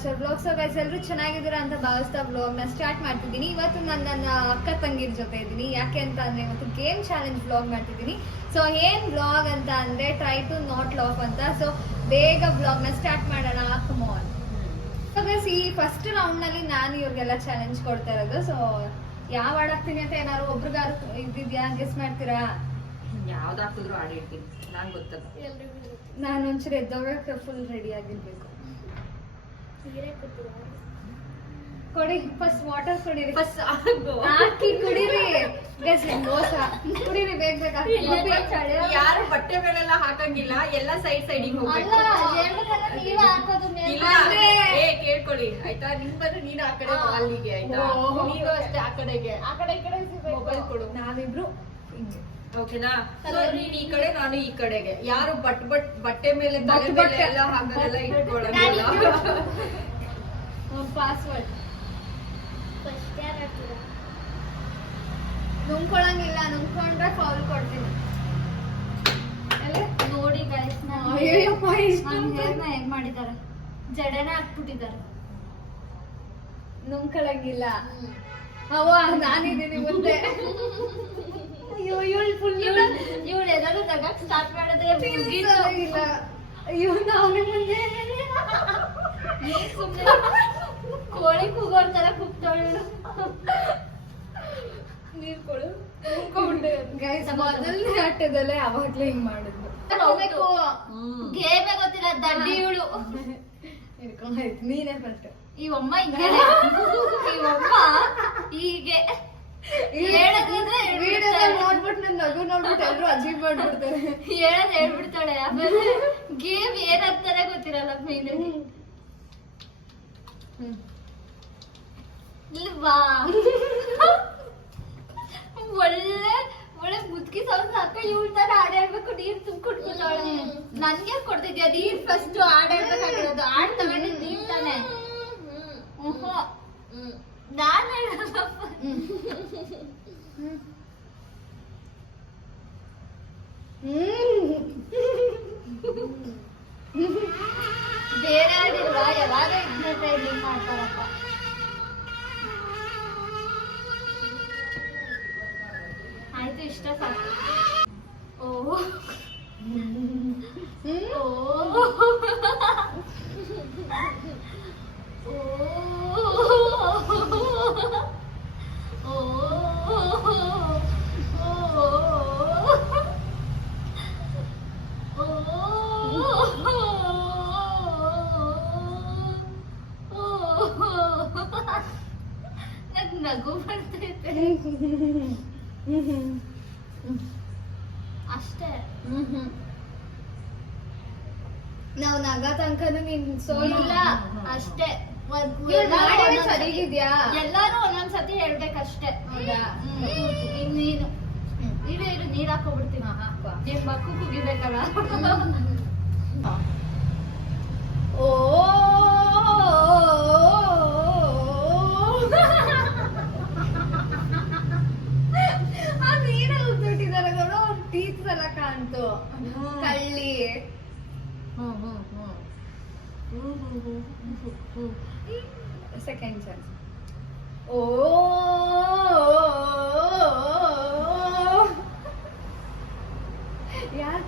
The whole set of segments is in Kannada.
Much blog. ಸೊ ಗೈಸ್ ಎಲ್ಲರೂ ಚೆನ್ನಾಗಿದ್ದೀರಾ ಅಂತ ಭಾವಿಸ್ತಾ ಬ್ಲಾಗ್ನ ಸ್ಟಾರ್ಟ್ ಮಾಡ್ತಿದ್ದೀನಿ. ಇವತ್ತು ನಾನು ನನ್ನ ಅಕ್ಕ ತಂಗಿರ ಜೊತೆ ಇದ್ದೀನಿ. ಯಾಕೆ ಅಂತ ಅಂದರೆ ಇವತ್ತು ಗೇಮ್ ಚಾಲೆಂಜ್ ಬ್ಲಾಗ್ ಮಾಡ್ತಿದ್ದೀನಿ. ಸೊ ಏನು ಬ್ಲಾಗ್ ಅಂತ ಅಂದರೆ ಟ್ರೈ ಟು ನಾಟ್ ಲಾಫ್ ಅಂತ. ಸೊ ಬೇಗ ಬ್ಲಾಗ್ನ ಸ್ಟಾರ್ಟ್ ಮಾಡೋಣ, ಕಮ್ ಆನ್. ಸೊ ಗೈಸ್ ಈ ಫಸ್ಟ್ ರೌಂಡ್ನಲ್ಲಿ ನಾನು ಇವ್ರಿಗೆಲ್ಲ ಚಾಲೆಂಜ್ ಕೊಡ್ತಾ ಇರೋದು. ಸೊ ಯಾವ ಹಾಡಾಗ್ತೀನಿ ಅಂತ ಏನಾದ್ರು ಒಬ್ರಿಗಾರು ಇದ್ದಿದ್ಯಾ, ಗೆಸ್ ಮಾಡ್ತೀರಾ? ಯಾವ್ದಾಗ್ತಿದ್ರು ಆಡಿರ್ತೀನಿ, ನಂಗೆ ಗೊತ್ತದ. ನಾನು ಒಂಚೂರು ಎದ್ದೋಗಕ್ಕೆ ಫುಲ್ ರೆಡಿ ಆಗಿರ್ಬೇಕು. ಕೊಡಿ ಫಸ್ಟ್ ವಾಟರ್ ಕುಡೀರಿ, ಫಸ್ಟ್ ಹಾಕಿ ಕುಡೀರಿ. ಮೋಸ ಕುಡೀರಿ ಬೇಗ ಬೇಗ. ಯಾರು ಬಟ್ಟೆ ಮೇಲೆಲ್ಲ ಹಾಕಂಗಿಲ್ಲ, ಎಲ್ಲ ಸೈಡ್ ಸೈಡಿಗೆ ಹೋಗ್ಬೇಕು. ಕೇಳ್ಕೊಳ್ಳಿ ಆಯ್ತಾ, ನಿಮ್ ಬಂದ್ರೆ ನೀನು ಆ ಕಡೆ ಅಲ್ಲಿಗೆ ಆಯ್ತಾ, ನೀನು ಅಷ್ಟೇ ಆ ಕಡೆಗೆ, ಆ ಕಡೆ ಈ ಕಡೆ ಮೊಬೈಲ್ ಕೊಡು. ನಾವಿಬ್ರು ಓಕೆನಾ? ನೀನ್ ಈ ಕಡೆ, ನಾನು ಈ ಕಡೆಗೆ. ಯಾರು ಬಟ್ಟೆ ಮೇಲೆ ತಲೆ ಮೇಲೆ ಎಲ್ಲ ಹಾಕೋದೆಲ್ಲ ಇಟ್ಕೊಳ್ಳೋದಿಲ್ಲ. ಪಾಸ್ವರ್ಡ್ ನುಂಗ್ಕೊಳಂಗಿಲ್ಲ, ನುಂಗ್ಕೊಂಡ್ರೆ ಫೌಲ್ ಕೊಡ್ತೀನಿ. ನೋಡಿ ಗೈಸ್, ಹೇರ್ನ ಹೇಗ್ ಮಾಡಿದ್ದಾರೆ, ಜಡೆನ ಹಾಕ್ಬಿಟ್ಟಿದ್ದಾರೆ. ನುಂಗ್ಕೊಳಂಗಿಲ್ಲ. ಅವ್ವ ನಾನಿದ್ದೀನಿ ಮುಂದೆ. ಇವಳು ಏನಾದ್ರು ನಗಕ್ ಸ್ಟಾರ್ಟ್ ಮಾಡಿದ್ರೆ ಇಲ್ಲ ಇವನು ಅವನ ಮುಂದೆ ಕೋಳಿ ಕೂಗೋರ್ ತರ ಕೂಗ್ತಾಳೆ. ನೀರ್ ಕೊಡು. ಗೈಸ್ ಮೊದಲನೇ ಆಟದಲ್ಲೇ ಅವಾಗ್ಲೇ ಹಿಂಗ್ ಮಾಡಿದ್ಲು. ಗೇಮೇ ಗೊತ್ತಿಲ್ಲ ದಡ್ಡಿ ಇವಳು. ಇಟ್ಕೊಂಡಾಯ್ತು, ನೀನೇ ಫಸ್ಟ್. ಈ ಅಮ್ಮ ಹಿಂಗೆ, ಈ ಅಮ್ಮ ಹೀಗೆ ನೋಡ್ಬಿಟ್ಟು ನನ್ ನಗು ನೋಡ್ಬಿಟ್ಟು ಎಲ್ರು ಅಜೀಬ್ ಮಾಡ್ಬಿಡ್ತಾರೆ. ಹೇಳದ್ ಹೇಳ್ಬಿಡ್ತಾಳೆ. ಆಮೇಲೆ ಗೇಮ್ ಏನಂತಾನೆ ಗೊತ್ತಿರಲ್ಲ ಮೈನಲ್ಲಿ. ಇಲ್ವಾ ಒಳ್ಳೆ ಒಳ್ಳೆ ಮುದ್ಕಿ ಸೌಂಡ್ ಸಾಕ ಇವಳ ತರ ಆಡಾಡ್ಬೇಕು. ನೀರ್ ತುಂಬ್ಕೊಟ್ಬಿಡ್ತಾಳೆ. ನನ್ಗೆ ಕೊಡ್ತಿದ್ಯಾ ನೀರ್? ಫಸ್ಟ್ ಆಡಾಡ್ಬೇಕಾಗಿರೋದು. ಆಡ್ ತಗೊಂಡು ನೀರ್ ತಾನೆ. ನಾನ್ ಹೇಳಲ್ಲಪ್ಪ. ಬೇರೆ ಆಡಿಲ್ವಾ? ಯಾವಾಗ ಇದನ್ನ ಟ್ರೈನಿಂಗ್ ಮಾಡ್ತಾರಪ್ಪ. ಆಯ್ತು, ಇಷ್ಟ ಸಾಕು. ಓ ನಗು ಬರ್ತೈತೆ ಅಷ್ಟೇ. ನಾವ್ ನಗ ತನಕನು ನೀನ್ ಸೋಲಿಲ್ಲ ಅಷ್ಟೇ. ಸರಿಗಿದ್ಯಾ? ಎಲ್ಲಾರು ಒಂದೊಂದ್ಸತಿ ಹೇಳ್ಬೇಕಷ್ಟೇ. ಇನ್ನೇನು ಇರು ನೀರ್ ಹಾಕೋಬಿಡ್ತೀನಿ. ನಿಮ್ ಮಕ್ಕು ಕುಗಿಬೇಕಲ್ಲ. ಓ ನೀರಲ್ಲಿ ಉದ್ಬಿಟ್ಟಿದ್ದಾರೆ ನೋಡು. ಟೀತ್ ಎಲ್ಲ ಕಾಣ್ತು. ಕಳ್ಳಿ. Second chance. ಓ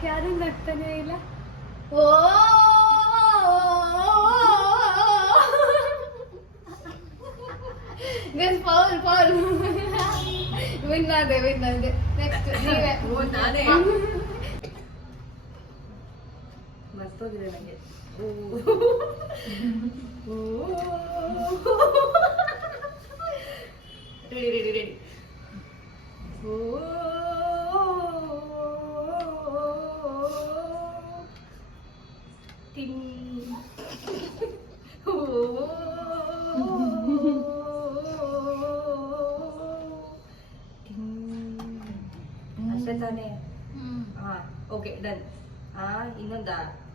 ಯಾರು ನಗ್ತಾನೆ ಇಲ್ಲ. ಓ ಫೌಲ್ ಫೌಲ್. ವಿನ್ ಆದೆ. ನೆಕ್ಸ್ಟ್ ನೀವೇ. ನಾನೇ ಮರ್ತೋಗಿದೆ ನನಗೆ. ರೆಡಿ. ಅಷ್ಟೇ ತಾನೇ? ಹಾ, ಓಕೆ ಡನ್.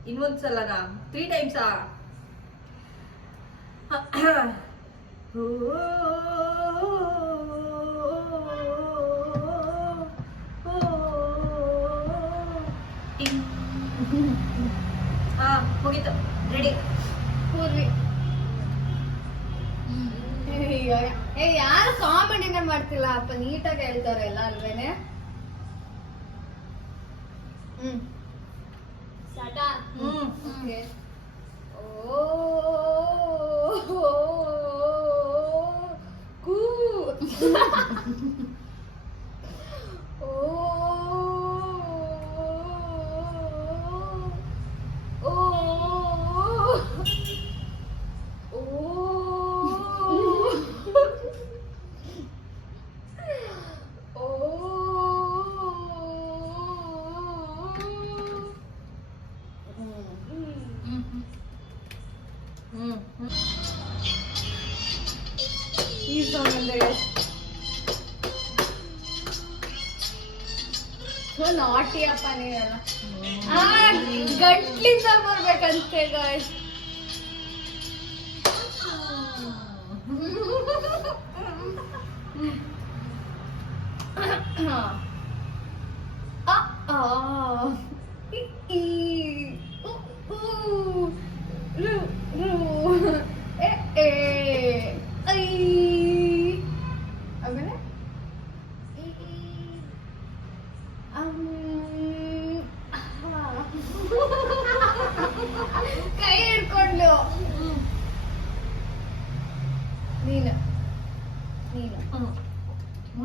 ಇನ್ನೊಂದ್ಸಲನಾ? 3 ಟೈಮ್ಸಾ? ಮುಗೀತು. ರೆಡಿ. ಪೂರ್ವಿ ಯಾರು ಕಾಮಿಡಿನೇ ಮಾಡ್ತಿಲ್ಲ ಅಪ್ಪ, ನೀಟಾಗಿ ಹೇಳ್ತಾರೆ ಎಲ್ಲ ಅಲ್ವೇನೆ. ಸ್ಟಾರ್ಟ. ಓಕೆ. ಕೂ ಈ ಸಾಂಗ್ ಅಂದ್ರೆ ನಾಟಿ ಅಪ್ಪ ನೀವೆಲ್ಲ. ಗಂಟ್ಲಿಂದ ಬರ್ಬೇಕಂತೆ ಗಾಯ್ಸ್. ಆಮೇಲೆ ಕೈ ಹಿಡ್ಕೊಂಡು ನೀನು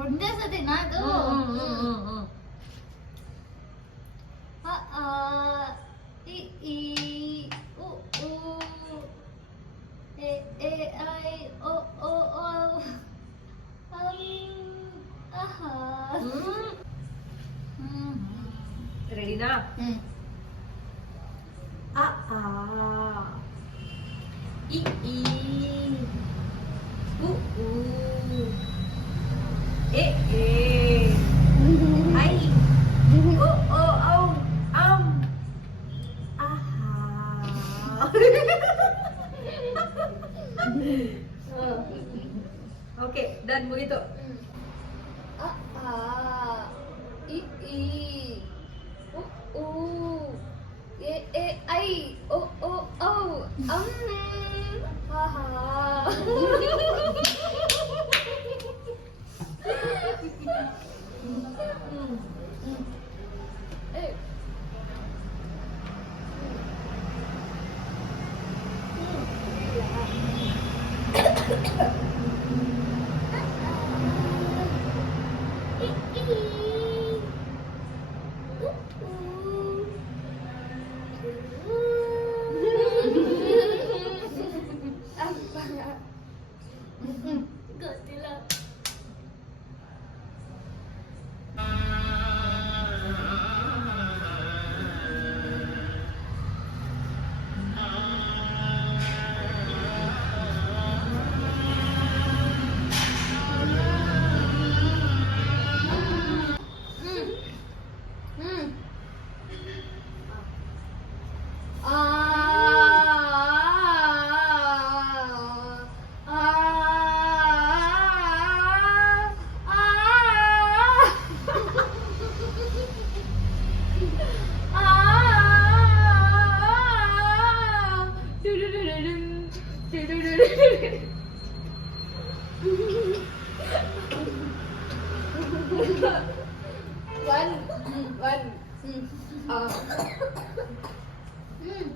ಒಂದೇ ಸತಿ ನಾದು. ಇ ಈ ಉ ಊ ಎ ಎ ಐ ಓ ಓ ಓ ಆಹಾ. ರೆಡಿನಾ? ಅ ಆ ಇ ಈ ಉ ಊ ಎ ಎ ಐ ಓ ಓ ಔ ಅಂ ಆಹಾ. ಓಕೆ, ಡನ್, ಮುಗೀತು. ಅ ಆ ಇ ಈ ಉ ಊ ಎ ಎ ಐ ಓ ಓ ಔ ಅಂ ಆಹಾ. ಗೊತ್ತಿಲ್ಲ.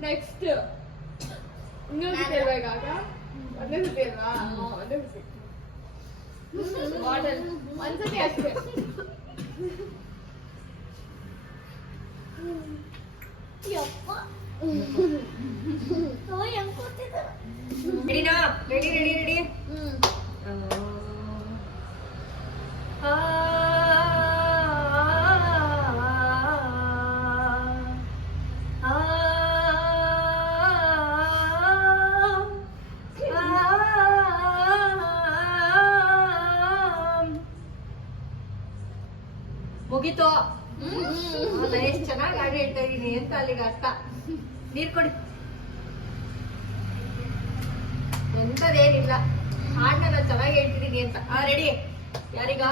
ನೆಕ್ಸ್ಟ್ ಇನ್ನೊಂದು ಹೇಳ್ಬೇಕಾಗ ಒಂದೇ ಸತಿ ಅಲ್ವಾ? ಒಂದೇ ಸತಿ ಮಾಡೆಲ್ ಒಂದ್ಸತಿ ಅಷ್ಟೇ. ಯಪ್ಪ ಹೆಂಗ್ ಕೂತಿದ್ದ. ರೆಡಿನಾ? Ready ready ready. ಮುಗೀತು. ಎಷ್ಟು ಚೆನ್ನಾಗಿ ಹಾಡು ಹೇಳ್ತಾ ಇದೀನಿ ಅಂತ ಅಲ್ಲಿಗೆ ಅರ್ಥ. ನೀರ್ ಕೊಡಿ. ಎಂತದೇನಿಲ್ಲ, ಹಾಡನ್ನ ಚೆನ್ನಾಗಿ ಹೇಳ್ತಿದೀನಿ ಅಂತ. ರೆಡಿ? ಯಾರೀಗ?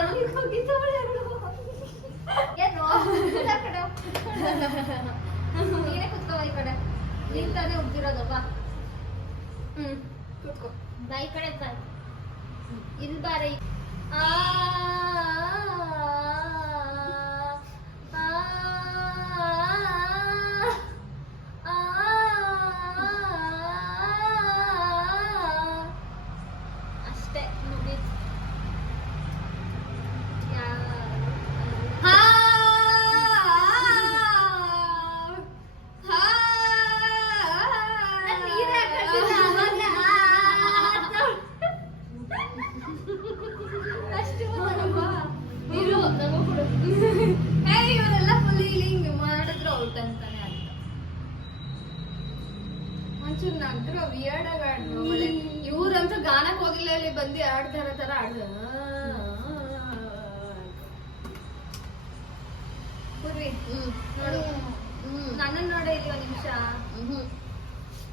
ಎಲ್ಲಿಗೆ ಹೋಗಿದ್ದವಳು ಏನೋ ಆ ಕಡೆ ನೀನೇ ಕುತ್ಕೋ ಈ ಕಡೆ ನೀನ್ ತಾನೇ ಉಗ್ದಿರೋದಲ್ವಾ ಕೂತ್ಕೋ. ಬಾ ಈ ಕಡೆ ಬಾ ಇಲ್ಲಿ ಬಾರೆ ಆ ಅಷ್ಟೇ ಮುಗೀತು. ಹಾ ನಾನ್ ನೀರೇ ಹಾಕ್ತಿದ್ದೆ ಆವಾಗ್ಲೇ. ಅಷ್ಟು ಬರಲ್ವಾ? ಇರು, ನಂಗೂ ಕೊಡು. ಇವರೆಲ್ಲ ಫುಲ್ ಹಿಂಗ್ ಮಾಡಿದ್ರು ಔಟ್ ಅಂತಾನೆ ಅರ್ಥ. ಒಂಚೂರು ನಗ್ರು ವಿಯರ್ಡ್ ಆಗಿ ಆಡ್ರು. ಆಮೇಲೆ ಇವ್ರಂತೂ ಗಾನಕ್ ಹೋಗಿಲ್ಲ, ಇಲ್ಲಿ ಬಂದು ಆಡ್ತಾರ ತರ ಆಡ್ದ. ಪೂರ್ವಿ ನೋಡು, ನನ್ನನ್ನು ನೋಡ ಇಲ್ಲಿ ಒಂದ್ ನಿಮಿಷ.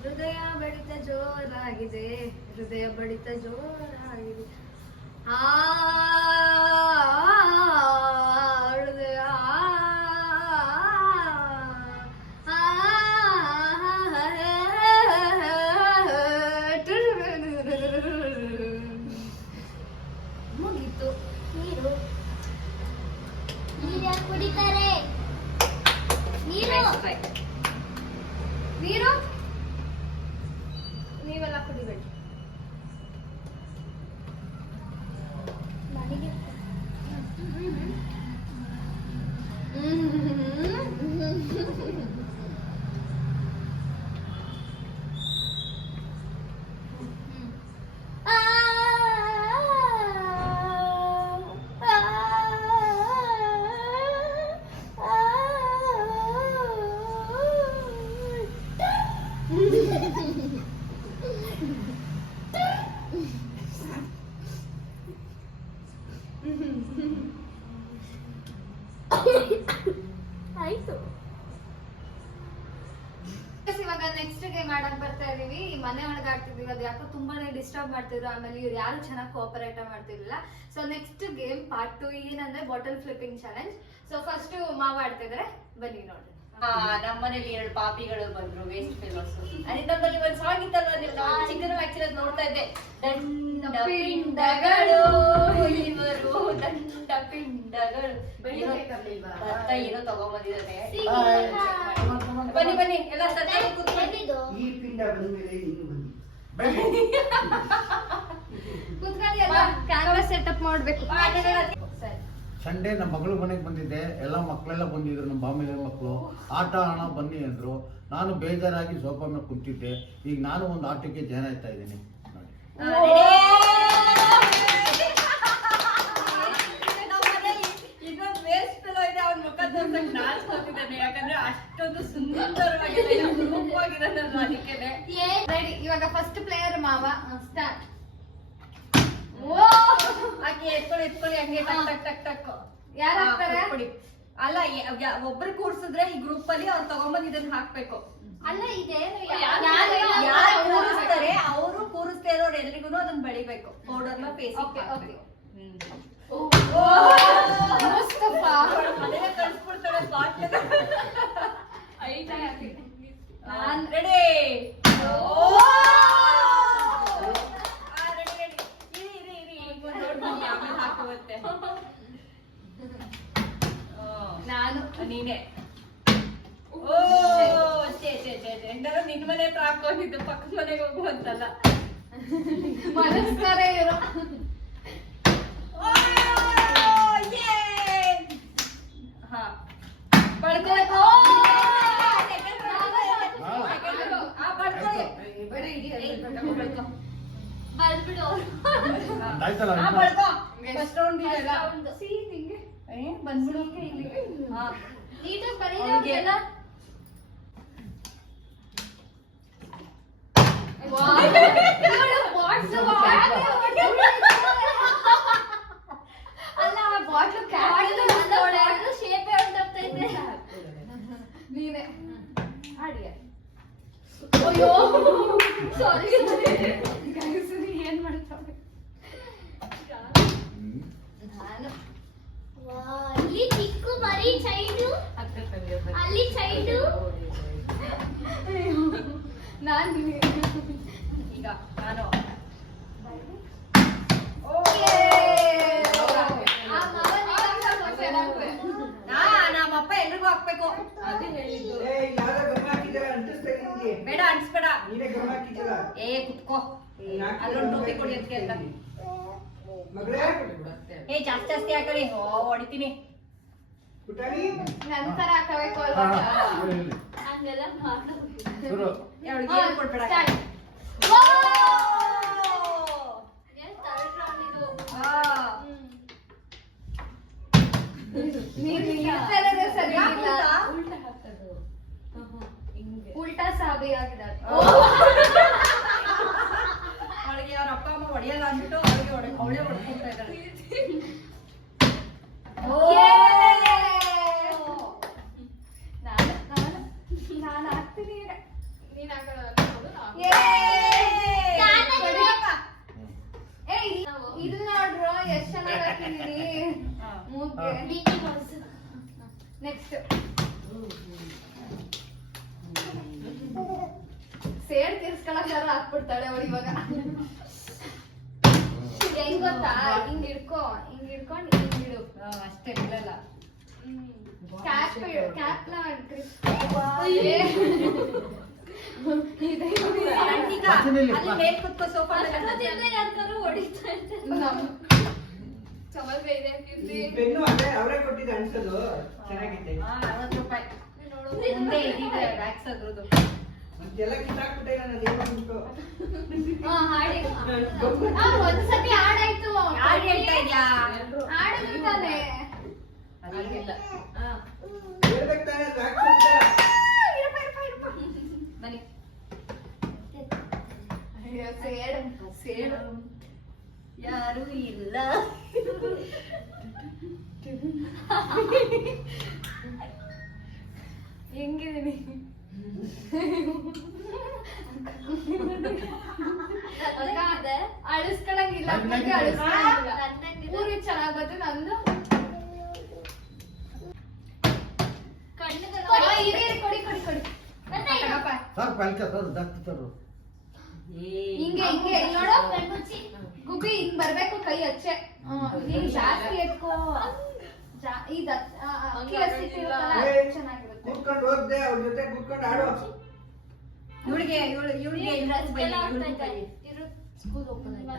ಹೃದಯ ಬಡಿತ ಜೋರಾಗಿದೆ, ಹೃದಯ ಬಡಿತ ಜೋರಾಗಿದೆ. ಹೃದಯ ಮುಗೀತು. ನೀರು ನೀರು ಯಾಕೆ ಕುಡಿತಾರೆ? ನೀರು ನೀರು ನೀವೆಲ್ಲ ಕುಡಿಬೇಡಿ. ನನಗೆ ಆ ಆಯ್ತು. ಇವಾಗ ನೆಕ್ಸ್ಟ್ ಗೇಮ್ ಆಡಕ್ ಬರ್ತಾ ಇದೀವಿ. ಈ ಮನೆ ಒಳಗೆ ಆಡ್ತಿದೀವಿ, ಅದು ಯಾಕೋ ತುಂಬಾನೇ ಡಿಸ್ಟರ್ಬ್ ಮಾಡ್ತಿದ್ರು. ಆಮೇಲೆ ಇವ್ರು ಯಾರು ಚೆನ್ನಾಗಿ ಕೋಆಪರೇಟ್ ಮಾಡ್ತಿರ್ಲಿಲ್ಲ. ಸೊ ನೆಕ್ಸ್ಟ್ ಗೇಮ್ ಪಾರ್ಟ್ 2 ಏನಂದ್ರೆ bottle flipping challenge. So first ಮಾವ ಆಡ್ತಿದ್ರೆ, ಬನ್ನಿ ನೋಡಿ. ನಮ್ಮನೇಲಿ 2 ಪಾಪಿಗಳು ಬಂದ್ರು, ವೇಸ್ಟ್ ಫೆಲೋಸ್. ನಮ್ಮಲ್ಲಿ ಒಂದು ಸಾಂಗ್ ಇತ್ತಲ್ವಾ, ನಾವು ಚಿಕ್ಕನ ಆಕ್ಚುಲಿ ನೋಡ್ತಾ ಇದ್ದೆ. ದಂಡ ಪಿಂಡಗಳು ಇವರು, ದಂಡ ಪಿಂಡಗಳು. ಭತ್ತ ಏನೋ ತಗೊಂಡ್ಬಂದಿದ್ದಾನೆ. ಬನ್ನಿ ಬನ್ನಿ ಎಲ್ಲ ಕೂತ್ಕೊಂಡು. ಏನಿದು? ಈ ಪಿಂಡ ಬಂದ್ಮೇಲೆ ಇನ್ನು ಬನ್ನಿ ಕೂತ್ಕೊಳ್ಳಿ, ಎಲ್ಲ ಕ್ಯಾಮ್ರಾ ಸೆಟಪ್ ಮಾಡ್ಬೇಕು. ಸರಿ. ಸಂಡೇ ನಮ್ಮ ಮಗಳು ಮನೆಗೆ ಬಂದಿದ್ದೆ, ಎಲ್ಲ ಮಕ್ಕಳೆಲ್ಲ ಬಂದಿದ್ರು, ನಮ್ಮ ಬಾಮಿನ ಮಕ್ಕಳು. ಆಟ ಆಡೋಣ ಬನ್ನಿ ಅಂದ್ರು. ನಾನು ಬೇಜಾರಾಗಿ ಸೋಫಾ ಮೇಲೆ ಕುಂತಿದ್ದೆ. ಈಗ ನಾನು ಒಂದು ಆಟಕ್ಕೆ ಜಾಯ್ನ್ ಆಯ್ತಾ ಇದ್ದೀನಿ ನೋಡಿ. ಇನ್ನೊಂದು ವೇಸ್ಟ್ ಫೆಲೋ ಇದೆ, ಅವ್ನ ಮುಖ ತೋರ್ಸಕ್ ನಾಚ್ಕೊತಿದ್ದಾನೆ. ಯಾಕಂದ್ರೆ ಅಷ್ಟೊಂದು ಸುಂದರವಾಗಿಲ್ಲ, ರೂಪವಾಗಿರೋದಲ್ವ, ಅದಕ್ಕೇನೆ. ರೆಡಿ. ಇವಾಗ ಫಸ್ಟ್ ಪ್ಲೇಯರ್ ಮಾವ. ಸ್ಟಾರ್ಟ್. ಹಾಗೆ ಎತ್ಕೊಳ್ಳಿ ಹಂಗೆ ಟಕ್ ಟಕ್ ಟಕ್ ಟಕ್. ಯಾರು ಹಾಕ್ತಾರೆ? ಕೊಡಿ. ಅಲ್ಲ, ಒಬ್ರು ಕೂರ್ಸಿದ್ರೆ ಈ ಗ್ರೂಪ್ ಅಲ್ಲಿ ಅವ್ರು ತಗೊಂಬಂದ್ ಇದನ್ನ ಹಾಕ್ಬೇಕು. ಅಲ್ಲ ಇದೇನು ಯಾರು ಕೂರಿಸ್ತಾರೆ ಅವರು ಕೂರಿಸ್ತಾ ಇರೋರು ಎಲ್ರಿಗೂ ಅದನ್ನ ಬೆಳಿಬೇಕು. ಪೌಡರ್ನ ಫೇಸ್ ಮುಸ್ತಫಾ ಮನೆಗೆ ಕಳ್ಸ್ಬಿಡ್ತಾಳೆ ಬಾಟ್ಲ. ನಾನ್ ರೆಡಿ. ನಾನು ನೀನೆ. ಓ ಹೆಂಗಾದ್ರೂ ನಿನ್ ಮನೆ ಹತ್ರ ಹಾಕೊಂಡಿದ್ದು, ಪಕ್ಕದ ಮನೆಗೆ ಹೋಗುವಂತಲ್ಲ. ಮನಸ್ಕಾರ ಇರೋ. ಹಾ ಬಡ್ಕೋಬೇಕು. ಬಲ್ಬಿಡು ಆಯ್ತಲ್ಲ ಬಡ್ಕೋ. ಫಸ್ಟ್ ರೌಂಡ್ ಇದೆಲ್ಲ ನಿಂಗೆ ಬಂದ್ಬಿಡು. ಹಾ ನೀಟಾಗಿ ಬರೀ ಅವ್ನಿಗೆ. ಅಲ್ಲ ಬಾಟ್ಲು ಶೇಪ್ ಸಾರಿ ಏನ್ ಮಾಡ್ತಾವೆ ಹ್ಮ್. ನಾನು ಅಲ್ಲಿ ಚಿಕ್ಕು ಬರೀ ಚೈಲ್ಡು ಅಲ್ಲಿ ಚೈಲ್ಡು ನಾನು ಈಗ ನಾನು ನಮ್ಮಪ್ಪ ಎಲ್ರಿಗೂ ಹಾಕ್ಬೇಕು ಅದೇ ಹೇಳಿದ್ದು ಬೇಡ ಅನ್ಸ್ಬೇಡ ಏ ಕುತ್ಕೋ ಅದ್ರೊಂದು ಟೋಪಿ ಕೊಡಿ ಅಂತ ಕೇಳ್ದ ಏ ಜಾಸ್ತಿ ಜಾಸ್ತಿ ಹಾಕರಿ ಹೊಡಿತೀನಿ ನಂತರ ಹಾಕಬೇಕು ಹಾ, ಅಲ್ವಾ ಹೇಳಿ, ಹೇಳಿ. ಹಂಗೆಲ್ಲ ಮಾಡೋದು ಶುರು. ಅವಳಿಗೆ ಏನು ಕೊಡ್ಬೇಡ ಥರ್ಡ್ ರೌಂಡ್ ಇದು ನೀನು ಇರ್ತದೆ ಸರಿ ಇಲ್ಲ ಉಲ್ಟಾ ಹಾಕೋದು ಉಲ್ಟಾ ಸಾಬಿ ಆಗಿದ್ದಾರೆ ಅವಳಿಗೆ ಅವ್ರ ಅಪ್ಪ ಅಮ್ಮ ಹೊಡೆಯಲ್ಲ ಅಂದ್ಬಿಟ್ಟು ಅವಳಿಗೆ ಅವಳೇ ಹೊಡ್ಕೊಂತ ಇದ್ದಾಳೆ ನಾನು ಹಾಕ್ತೀನಿ ನೀನ್ ಹಾಕೊಳ್ಳೋದು ಇದು ನೋಡ್ರು ಎಷ್ಟ್ ಚೆನ್ನಾಗಿ ಹಾಕಿದೀನಿ ಮೂಗ್ಗೆ ನೆಕ್ಸ್ಟ್ ಸೇಡ್ ತೀರ್ಸ್ಕೊಳಕ್ಕಾರ ಹಾಕ್ಬಿಡ್ತಾಳೆ ಅವಳು ಇವಾಗ ಹೆಂಗ್ ಗೊತ್ತಾ ಹಿಂಗ್ ಹಿಡ್ಕೊಂಡು ಹಿಂಗಿಡು ಅಷ್ಟೇ ಬಿಡಲ್ಲ ಕ್ಯಾಪ್ ನ ಮತ್ತಿನಲ್ಲಿ ಅಲ್ಲಿ ಮೇಲ್ ಕುತ್ಕೋ ಸೋಫಾ ಯಾರ್ಗಾರು ಹೊಡಿತಾ ಇರ್ತಾರೆ ಚಮಲ್ ಇದೆ ಕೀರ್ತಿ ಪೆನ್ನು ಅದೇ ಅವರೇ ಕೊಟ್ಟಿದ್ದು ಅನ್ಸೋದು ಚೆನ್ನಾಗಿದೆ 60 ರೂಪಾಯಿ ಮುಂದೆ ಇದಿದೆ ವ್ಯಾಕ್ಸ್ ಅದ್ರದ್ದು ಎಲ್ಲ ಕಿತ್ತಾಕ್ಬಿಟ್ಟೆ ನಾನು ಅದೇನೋ ಉಂಟು ಹಾಡಿ ಒಂದ್ಸತಿ ಹಾಡಾಯ್ತು ಯಾರು ಹೇಳ್ತಾ ಇದ್ಯಾ ಹಾಡಿದ್ರು ತಾನೆ ಅದಿಲ್ಲ ಹೇಳ್ಬೇಕು ತಾನೇ ರಾಕ್ಷಸ ಅಂತ. ಬನ್ನಿ ಸೇಡು ಯಾರು ಇಲ್ಲ ಹೆಂಗಿದೀನಿ ಅಳಿಸ್ಕೊಳಂಗಿಲ್ಲ ಮುಂದೆ ಅಳಿಸ್ಕೊಳಂಗಿಲ್ಲ ಊರಿ ಚೆನ್ನಾಗ್ ಬಂತು ನಂದು ಕೊಡಿ ಕೊಡಿ ಕೊಡಿ ಸರ್ ಪಲ್ಕ ಸರ್ ಜಾಸ್ತಿ ಸರ್ ಹಿಂಗೆ ಹಿಂಗೆ ಇಲ್ಲಿ ನೋಡು ಗುಬ್ಬಿ ಹಿಂಗ್ ಬರ್ಬೇಕು ಕೈ ಹಚ್ಚೆ ನೀನ್ ಜಾಸ್ತಿ ಎತ್ಕೋ ಅಕ್ಕಿ ಹಸಿಟ್ಟಿರುತ್ತಲ್ಲ ಅದು ಚೆನ್ನಾಗಿರುತ್ತೆ ಕೂತ್ಕೊಂಡು ಹೋಗ್ದೆ ಅವ್ರ ಜೊತೆ ಕೂತ್ಕೊಂಡು ಆಡು ಇವಳಿಗೆ ಸ್ಕೂಲ್ ಓಪನ್ ಆಯ್ತಾ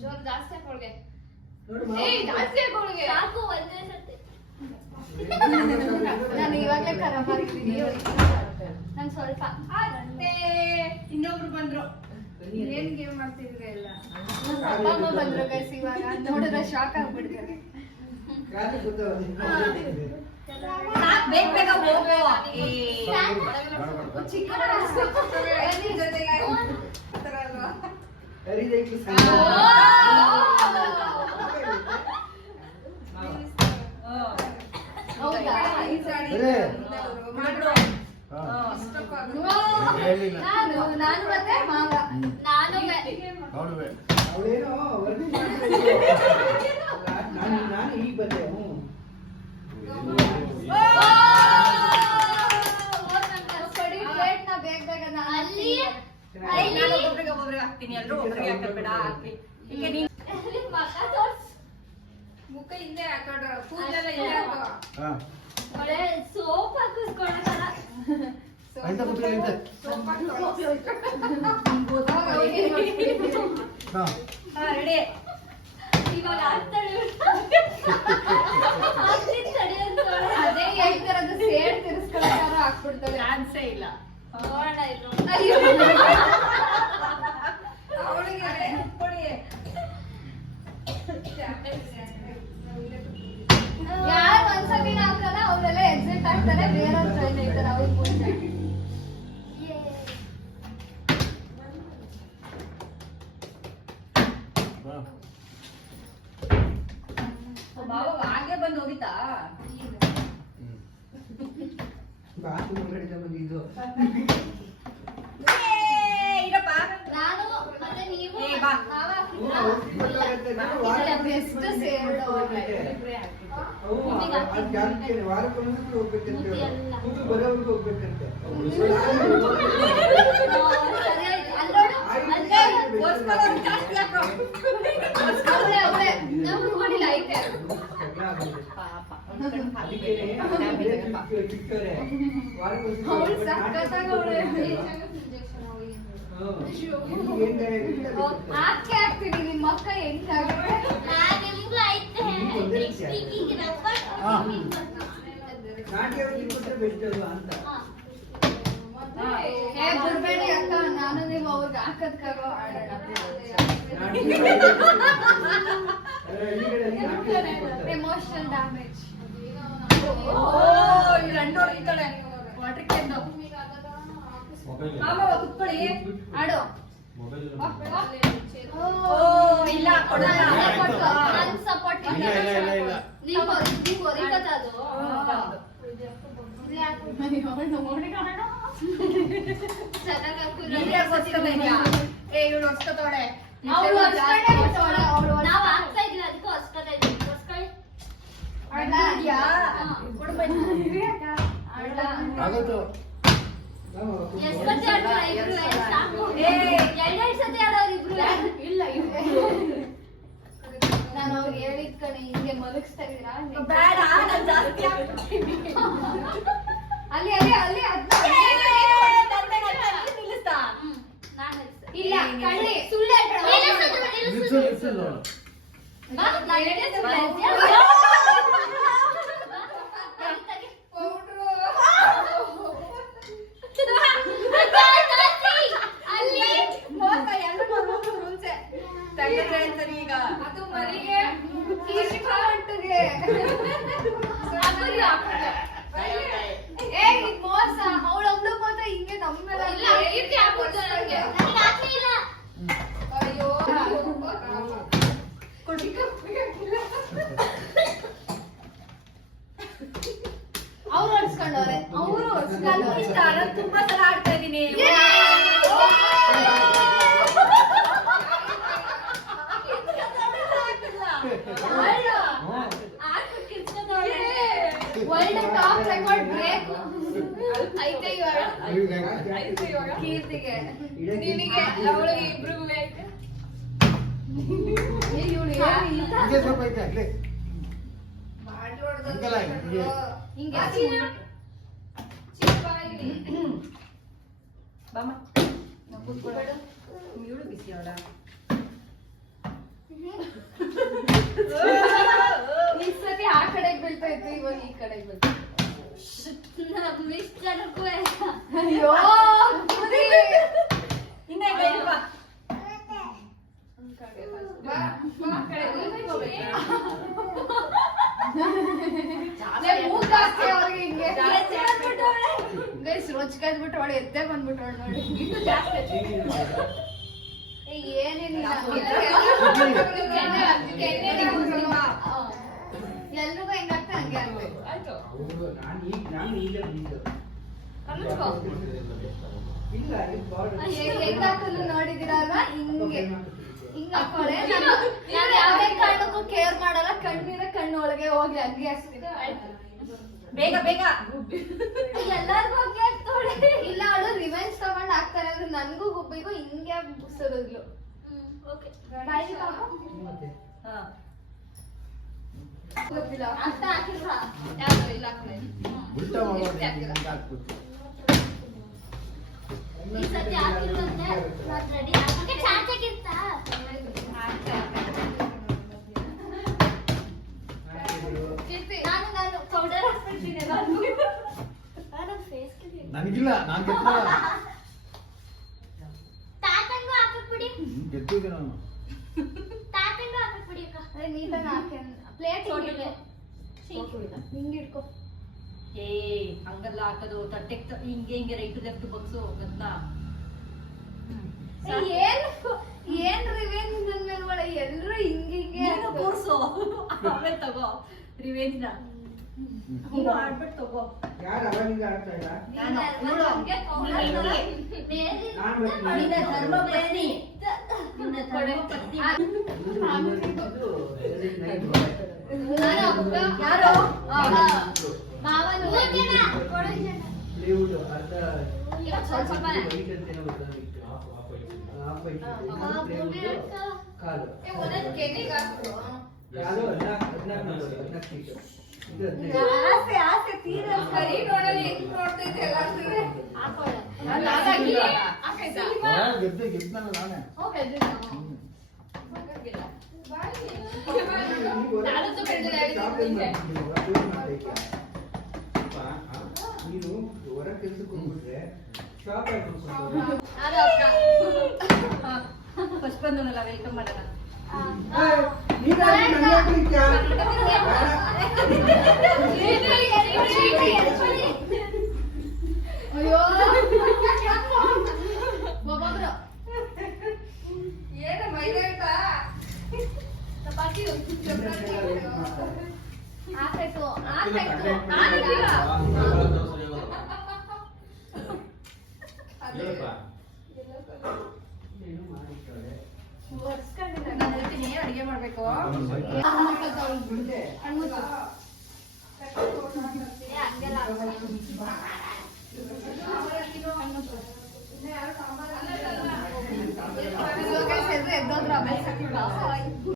ಜೋರ್ ಜಾಸ್ತಿ ಹಾಕೊಳ್ಗೆ ನೋಡು ಜಾಸ್ತಿ ಹಾಕೊಳ್ಗೆ ಸಾಕು ಒಂದೇ ಸರ್ತಿ ನಾನು ಇವಾಗ್ಲೇ ಖರಾಬ್ ಆಗಿದ್ದೀನಿ ನಂಗೆ ಸ್ವಲ್ಪ ಅತ್ತೆ ಇನ್ನೊಬ್ರು ಬಂದ್ರು ಏನ್ ಗೇಮ್ ಮಾಡ್ತಿದ್ರೆ ಎಲ್ಲ ಅಪ್ಪ ಅಮ್ಮ ಬಂದ್ರು ಗೈಸ್ ಇವಾಗ ನೋಡಿದ್ರೆ ಶಾಕ್ ಆಗ್ಬಿಡ್ತಾರೆ ಗಾಡಿ ಕೂತವ್ರೆ. ಸಾಕ್ ಬೇಗ ಬೇಗ ಹೋಗು ಚಿಕ್ಕ ಹರಿದೈತಿ ಹೌದಾ ಮಾಡ್ಬಿಡು ಹೇಳಿಲ್ಲ ನಾನು ಮತ್ತೆ ಮಾವ ನಾನು ಅವಳುವೆ ಅವಳೇನೋ ನಾನು ಈಗ ಬಂದೆ ಕೊಡಿ ಪ್ಲೇಟ್ ನ ಬೇಗ ಬೇಗ ಅಲ್ಲಿ ನಾನು ಒಬ್ಬೊಬ್ರಿಗೆ ಹಾಕ್ತೀನಿ ಎಲ್ಲರೂ ಒಬ್ಬರಿಗೆ ಹಾಕಬೇಡ ಹಾಕಿ ಈಗ ನೀನ್ ಮಕ್ಕ ತೋರ್ಸ್ ಮುಖ ಹಿಂದೆ ಹಾಕೊಂಡ್ರ ಕೂದಲೆಲ್ಲ ಹಿಂದೆ ಹಾಕೋ ಹಾ ಒಳ್ಳೆ ಸೋಪ್ ಹಾಕಿಸ್ಕೊಂಡಲ್ಲ ಆಯ್ತಾ ಕೂತ್ಕೊಳ್ಳಿ ಹಾ ರೆಡಿ ಇವಾಗ ಆಗ್ತಾಳೆ ಅದೇ ಹೇಳ್ತಿರೋದು ಸೇಡ್ ತಿರ್ಸ್ಕೊಳಕ್ಕಾರ ಹಾಕ್ಬಿಡ್ತಾರೆ ಚಾನ್ಸೇ ಇಲ್ಲ ನೋಡೋಣ ಇದು ಅಯ್ಯೋ ಅವಳಿಗೆ ಕೊಡಿ ಯಾರು ಒಂದ್ಸತಿ ಹಾಕಲ್ಲ ಅವರೆಲ್ಲ ಎಕ್ಸಿಟ್ ಆಗ್ತಾರೆ ಬೇರೆಯವ್ರು ಟ್ರೈನ್ ಆಯ್ತಾರೆ ಅವ್ರಿಗೆ ಮುಂದೆ ಬಾ ಬಾಬಾ ಹಾಗೆ ಬಂದು ಹೋಗಿತ್ತಾ ಹ್ಮ್ ಬಾತು ಮುಂಗಡಿದ ಬಂದಿದ್ದು ಏ ಹಾಕಿ ಬಾ. ಹ್ಞೂ, ಔಷಧಿ ಕೊಟ್ಟವ್ರಂತೆ. ನಾನು ವಾರಕ್ಕೊಂದು ಎಷ್ಟು ಔಷಧಿ ಸೇರ್ಡು. ಕೊಡ್ಬೇಕಂತೆ. ಹೌದು, ಅದು ಜಾಸ್ತಿ ವಾರಕ್ಕೊಂದ್ಸತಿ ಹೋಗ್ಬೇಕಂತೆ ಅವ್ರು. ಕೂದು ಬರೋವರೆಗೂ ಹೋಗ್ಬೇಕಂತೆ. ಚಿಕ್ಕವರೇ ವಾರಕ್ಕೊಂದ್ಸತಿ ಅವಳು ಹೋಗ್ಬೇಕು. ಸಖತ್ತಾಗಿ ಅವಳೆ ಆಕೆ ಆಗ್ತೀನಿ ನಿಮ್ಮ ಅಕ್ಕ ಹೆಂಗಾಗುತ್ತೆ ನಾಟಿ ಔಷಧಿ ಕೊಟ್ಟರೆ ಬೆಸ್ಟ್ ಅಲ್ವಾ ಅಂತ. ಏ ಬರ್ಬೇಡಿ ಅಕ್ಕ ನಾನು ನೀವು ಅವ್ರಿಗೆ ಹಾಕದ್ಕಾಗೋ ಆಡೋಣ ನಾಟಿ ಹಳ್ಳಿಗಳಲ್ಲಿ ನಾಟಿ ಔಷಧಿ ಕೊಡ್ತಾರೆ. ಎಮೋಷನಲ್ ಡ್ಯಾಮೇಜ್ ಕುತ್ಕೊಳ್ಳಿ. ಆಡು ಇಲ್ಲ ಕೊಡಲ್ಲ. ನನ್ ಸಪೋರ್ಟ್ ಇಲ್ಲ ಇಲ್ಲ ಇಲ್ಲ ಇಲ್ಲ ನೀವು ಹೊರಿಕದ ಅದು ಅವ್ಳು ಹೊಸ್ಕೊಂಡೆ ಬಿಟ್ಟವ್ಳೆ, ಅವ್ಳು ನಾವ್ ಆಗ್ತಾ ಇದ್ವಿ ಅದಕ್ಕೂ ಹೊಸ್ಕೊತಾ ಇದ್ವಿ ಹೊಸ್ಕೊಳ್ಳಿ ಹೊಸ್ಕೊಂಡಿದ್ಯಾ? ಕೊಡು ಬನ್ನಿ. ಆಗೋದು ಎಷ್ಟ್ ಸತಿ ಆಡ್ತಾರ ಇಬ್ರು ಸಾಕು ಏ. ಎರಡೆರಡು ಸತಿ ಆಡೋರು ಇಬ್ರು ಇಲ್ಲ ನಾನು ಅವ್ರಿಗೆ ಹೇಳಿದ ಕಡೆ ಹಿಂಗೆ ಮಲಗಿಸ್ತಾ ಇದೀರಾ ಬೇಡ, ನಾನ್ ಜಾಸ್ತಿ ಆಗ್ಬಿಡ್ತೀನಿ. ಅಲ್ಲಿ ಅಲ್ಲಿ ಅಲ್ಲಿ ನಿಲ್ಲಿಸ್ತಾ? ನಾನು ಇಲ್ಲ ಕಳ್ಳಿ ಸುಳ್ಳು ನಿಲ್ಸು ನಿಲ್ಸು ನೋಡು. ಅದು ಮರಿಗೆ ಹೊಟ್ಟಿಗೆ ಏ ಇದು ಮೋಸ ಅವಳೊಬ್ಳು ಮಾತ್ರ ಹಿಂಗೆ ನಮ್ಮೆಲ್ಲ ಇಲ್ಲ ಕೀರ್ತಿ ಆಗ್ಬಿಡ್ತು ನನಗೆ ನನಗೆ ಆಗ್ಲೇ ಇಲ್ಲ ಅಯ್ಯೋ ಅವ್ರು ಹೊಡ್ಸ್ಕೊಂಡವ್ರೆ ಅವರು ಹೊಡ್ಸ್ಕೊಂಡು ಇಷ್ಟ, ನಾನ್ ತುಂಬಾ ಸಲ ಆಡ್ತಾ ಇದೀನಿ. ಆಡ್ಬಿಟ್ಟು ಕಿರ್ಚ್ಕೊಂಡವ್ಳೆ. ವರ್ಲ್ಡ್ ಟಾಪ್ ರೆಕಾರ್ಡ್ ಬ್ರೇಕ್ ಐತೆ ಇವಾಗ ಈಗ ಕೀರ್ತಿಗೆ ನಿನಗೆ ಅವಳು ಇಬ್ರಿಗೂ ಇವಳು ಹಿಂಗೆ ಸ್ವಲ್ಪ ಐತೆ ಅಲ್ಲೇ ಹಂಗಲ್ಲ, ಹಿಂಗೆ. ಹಿಂಗೆ ಬಾಮ್ಮ. ಇವಳು ಬಿಸಿ ಅವಳ. ಈ ಸತಿ ಆ ಕಡೆಗೆ ಬೀಳ್ತಾ ಇತ್ತು ಇವಾಗ ಈ ಕಡೆಗೆ ಬೀಳ್ತಾ ನಮ್ಮ ಇಷ್ಟ ಜನಕ್ಕೂ ಅಯ್ಯೋ ಗುರಿ. ಹಿಂದೆ ಕೈ ಬಾ. ಬಾ, ಬಾ, ಆ ಕಡೆ ಹೋಗ್ಬೇಕು. ಮೂಗ್ ಹಾಕಿ ಅವ್ರಿಗೆ ಹಿಂಗೆ ಜಾಸ್ತಿ ಆಗ್ಬಿಟ್ಟವ್ಳೆ. ಗೈಸ್ ರೊಚ್ಕಾಯ್ದ್ಬಿಟ್ಟು ಅವಳು ಎದ್ದೇ ಬಂದ್ಬಿಟ್ಟವಳು ನೋಡಿ ಇದು ಜಾಸ್ತಿ ಆಯ್ತು. ಏ, ಏನೇನಿಲ್ಲ ಎಲ್ರಿಗೂ ಹೆಂಗಾಗ್ತದೆ ಹಂಗೆ ಆಗ್ಬೇಕು ಆಯ್ತು. ಹೌದು, ನಾನು ಈಗ ಬಂದಿದ್ದು. ಕಲಿಸ್ಕೊ. ಇಲ್ಲ ಇದು ಬಾರ್ಡರ್. ಹೆಂಗಾಕಲು ನೋಡಿದಿರಾ ಅಲ್ವಾ ಹಿಂಗೆ ಹಿಂಗ ಹಾಕೋಳೆ ನಾನು ಯಾವ್ದೇ ಕಾರಣಕ್ಕೂ ಕೇರ್ ಮಾಡಲ್ಲ ಕಣ್ಣು ಒಳಗೆ ಹೋಗಿ ಹಂಗೆ ಹಾಕ್ತೀನಿ ಬೇಗ ಬೇಗ. ಎಲ್ಲಾರ್ಗು ಹಂಗೆ ಹಾಕ್ತಾಳೆ ಇಲ್ಲ ಅವಳು ರಿವೆಂಜ್ ತಗೊಂಡ್ ಹಾಕ್ತಾರೆ ಅಂದ್ರೆ ನನ್ಗೂ ಗುಬ್ಬಿಗೂ ಹಿಂಗೆ ಸುರಿದ್ಲು ಓಕೆ ಬಾಯಿ ಪಾಪ ಮತ್ತೆ ಹಾ. ಗೊತ್ತಿಲ್ಲ ಅಂತ ಹಾಕಿಲ್ವಾ ಯಾವ್ದು ಇಲ್ಲ ಹಾಕ್ಲೆ ಉಲ್ಟಾ ಮಾಡೋದು ಹಿಂಗೆ ಹಾಕ್ಬಿಟ್ಟು ಈ ಸತಿ ಹಾಕಿಲ್ವಂತೆ ನಾನ್ ರೆಡಿ ಹಾಕಕ್ಕೆ ಚಾಚಾಗಿರ್ತಾ ಕೀರ್ತಿ ನಾನು ಪೌಡರ್ ಹಾಕ್ಬಿಡ್ತೀನಿ ನಾನು ಫೇಸ್ ನನಗಿಲ್ಲ ನಾನು ಗೆದ್ದಲ್ಲ ತಾತಂಗೂ ಹಾಕ್ಬಿಡಿ ಗೆದ್ದಿದ್ದೆ ನಾನು ತಾತಂಗೂ ಹಾಕ್ಬಿಡಿ ಅಕ್ಕ ಅದೇ ನೀಟಾಗಿ ಹಾಕಿ ಪ್ಲೇಟ್ ಸೋಟಿಗೆ. ಹಿಂಗೆ ಇಟ್ಕೋ ಏ ಹಂಗಲ್ಲ ಹಾಕೋದು ತಟ್ಟೆ ಹಿಂಗೆ ಹಿಂಗೆ ರೈಟ್ ಲೆಫ್ಟ್ ಬಗ್ಸು ಗದ್ನ. ಏನ್ ರಿವೆಂಜ್ ನನ್ ಮೇಲೆ ಒಳ್ಳೆ ಎಲ್ರು ಹಿಂಗೆ ನೀನು ಕೂರ್ಸು ಆಮೇಲೆ ತಗೋ ರಿವೆಂಜ್ ನ. ನೀನು ಆಡ್ಬಿಟ್ಟು ತಗೋ. ಯಾರು ಅವಾಗಿಂದ ಆಡ್ತಾ ಇಲ್ಲ? ನಾನು ಇವಳು ಹಂಗೆ powder ನೀನು ಮೇರಿ ನಾನು ಬರ್ತೀನಿ. ನೀನು ಧರ್ಮ ಪ್ರೇಮಿ. ಯಾರು ಮಾವನು ಪ್ಲೇವುಡ್ ಅರ್ಧ ಸ್ವಲ್ಪ ವೈಟ್ ಅಂತೇನೋ ಗೊತ್ತಾಗಿತ್ತು. ಹಾಫ್ ವೈಟ್ ಪ್ಲೇವುಡ್ ಕಾಲು ಕಾಲು 14 ಶೀಟ್ ಇದು 15. ಆಸೆ ಆಸೆ ತೀರ ಸರಿ ನೋಡಲಿ ಹೆಂಗ್ ನೋಡ್ತೈತೆ ಎಲ್ಲಾರ್ಗೂ. ಗೆದ್ದೆ ಗೆದ್ದನಲ್ಲ ನಾನೇ. ನೀನು ಹೊರ ಕೆಲ್ಸಕ್ಕೆ ಹೋಗ್ಬಿಟ್ರೆ ಶಾಪ್ ಫಸ್ಟ್ ಬಂದನಲ್ಲ ವೆಲ್ಕಮ್ ಮಾಡೋಣ. ಅಯ್ಯೋ ಒಬ್ಬೊಬ್ರು ಏನ ಮೈದಾಯ್ತಾ ಚಪಾತಿ ಆಯ್ತು ಆಯ್ತು ಏನು ಮಾಡಿರ್ತಾರೆ. ಅಡಿಗೆ ಮಾಡ್ಬೇಕು. ಬಿಡ್ದೆ. ಎದ್ದೋದ್ರ ಆಮೇಲೆ